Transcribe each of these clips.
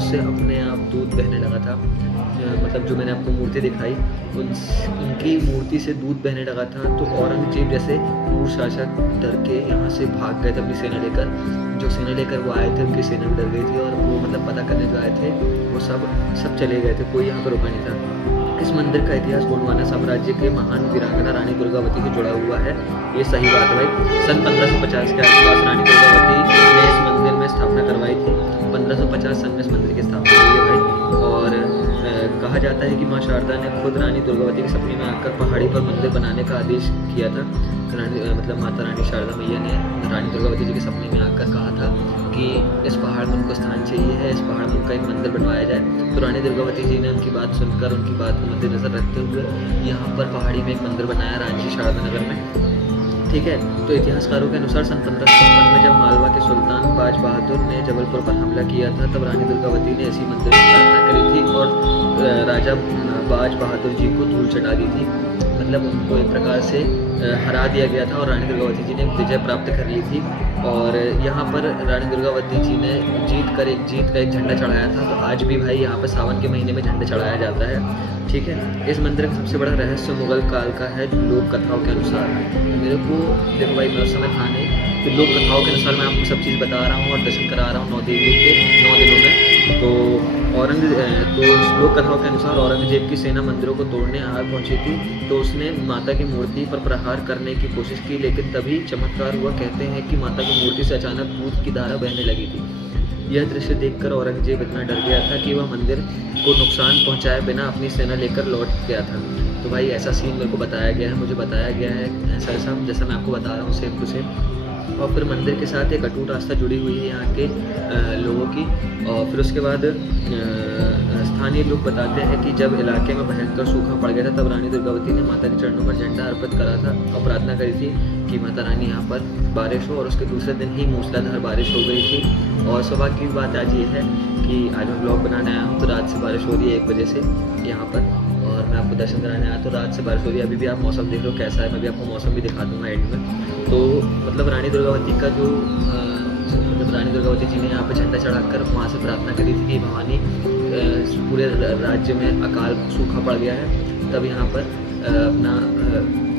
उससे अपने आप दूध बहने लगा था। मतलब जो मैंने आपको मूर्ति दिखाई उनकी मूर्ति से दूध बहने लगा था। तो औरंगज़ेब जैसे क्रूर शासक डर के यहाँ से भाग गए थे अपनी सेना लेकर। जो सेना लेकर वो आए थे उनकी सेना भी डर गई थी और वो मतलब पता करने जो आए थे वो सब चले गए थे, कोई यहाँ पर रुका नहीं था। इस मंदिर का इतिहास गोंडवाना साम्राज्य के महान वीरांगना रानी दुर्गावती से जुड़ा हुआ है। ये सही बात है भाई। सन 1550 के आसपास रानी दुर्गावती ने इस मंदिर में स्थापना करवाई थी। 1550 सन में इस मंदिर की स्थापना हुई है भाई। और कहा जाता है कि माँ शारदा ने खुद रानी दुर्गावती के सपने में आकर पहाड़ी पर मंदिर बनाने का आदेश किया था। मतलब माता रानी शारदा मैया ने रानी दुर्गावती जी के सपने में आकर कहा था कि इस पहाड़ में उनको स्थान चाहिए है, इस पहाड़ में उनका एक मंदिर बनवाया जाए। तो रानी दुर्गावती जी ने उनकी बात सुनकर, उनकी बात को मद्देनजर रखते हुए यहाँ पर पहाड़ी में एक मंदिर बनाया रांची शारदा नगर में। ठीक है, तो इतिहासकारों के अनुसार सन 1556 में जब मालवा के सुल्तान बाज बहादुर ने जबलपुर पर हमला किया था, तब रानी दुर्गावती ने इसी मंदिर की स्थापना करी थी और राजा बाज बहादुर जी को धूल चटा दी थी। मतलब उनको एक प्रकार से हरा दिया गया था और रानी दुर्गावती जी ने विजय प्राप्त कर ली थी। और यहाँ पर रानी दुर्गावती जी ने जीत का एक झंडा चढ़ाया था। तो आज भी भाई यहाँ पर सावन के महीने में झंडा चढ़ाया जाता है। ठीक है, इस मंदिर का सबसे बड़ा रहस्य मुगल काल का है लोक कथाओं के अनुसार। मेरे को देखो भाई, मैं उस समय था नहीं, तो लोक कथाओं के अनुसार मैं आपको सब चीज़ बता रहा हूँ और दर्शन करा रहा हूँ 9 देवियों के 9 दिनों में। तो लोक कथाओं के अनुसार औरंगजेब की सेना मंदिरों को तोड़ने आ पहुंची थी। तो उसने माता की मूर्ति पर प्रहार करने की कोशिश की, लेकिन तभी चमत्कार हुआ। कहते हैं कि माता की मूर्ति से अचानक दूध की धारा बहने लगी थी। यह दृश्य देखकर औरंगजेब इतना डर गया था कि वह मंदिर को नुकसान पहुंचाए बिना अपनी सेना लेकर लौट गया था। तो भाई ऐसा सीन मेरे को बताया गया है, मुझे बताया गया है ऐसा जैसा मैं आपको बता रहा हूँ सेम टू सेम। और फिर मंदिर के साथ एक अटूट आस्था जुड़ी हुई है यहाँ के लोगों की। और फिर उसके बाद स्थानीय लोग बताते हैं कि जब इलाके में भयंकर सूखा पड़ गया था, तब रानी दुर्गावती ने माता के चरणों पर झंडा अर्पित करा था और प्रार्थना करी थी कि माता रानी यहाँ पर बारिश हो। और उसके दूसरे दिन ही मूसलाधार बारिश हो गई थी। और सौभाग्य की बात आज ये है कि आज मैं ब्लॉग बनाने आया हूँ, तो रात से बारिश हो रही है 1 बजे से यहाँ पर। और मैं आपको दर्शन कराने आया, तो रात से बारिश हो रही है। अभी भी आप मौसम देख लो कैसा है, मैं भी आपको मौसम भी दिखा दूँगा एंड में। तो मतलब रानी दुर्गावती का जो मतलब रानी दुर्गावती जी ने यहाँ पे झंडा चढ़ाकर वहाँ से प्रार्थना करी थी कि भवानी पूरे राज्य में अकाल सूखा पड़ गया है। तब यहाँ पर अपना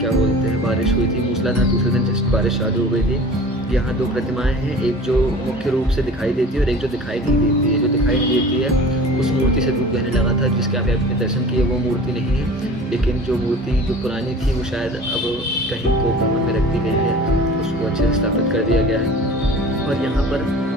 क्या बोलते हैं बारिश हुई थी मूसलाधार। दूसरे दिन जस्ट बारिश चालू हो गई थी। यहाँ 2 प्रतिमाएं हैं, एक जो मुख्य रूप से दिखाई देती है और एक जो दिखाई नहीं देती है। जो दिखाई नहीं देती है उस मूर्ति से दूध बहने लगा था, जिसके आप अपने दर्शन किए वो मूर्ति नहीं है। लेकिन जो मूर्ति जो पुरानी थी वो शायद अब कहीं को भवन में रख दी गई है, उसको अच्छे से स्थापित कर दिया गया है। और यहाँ पर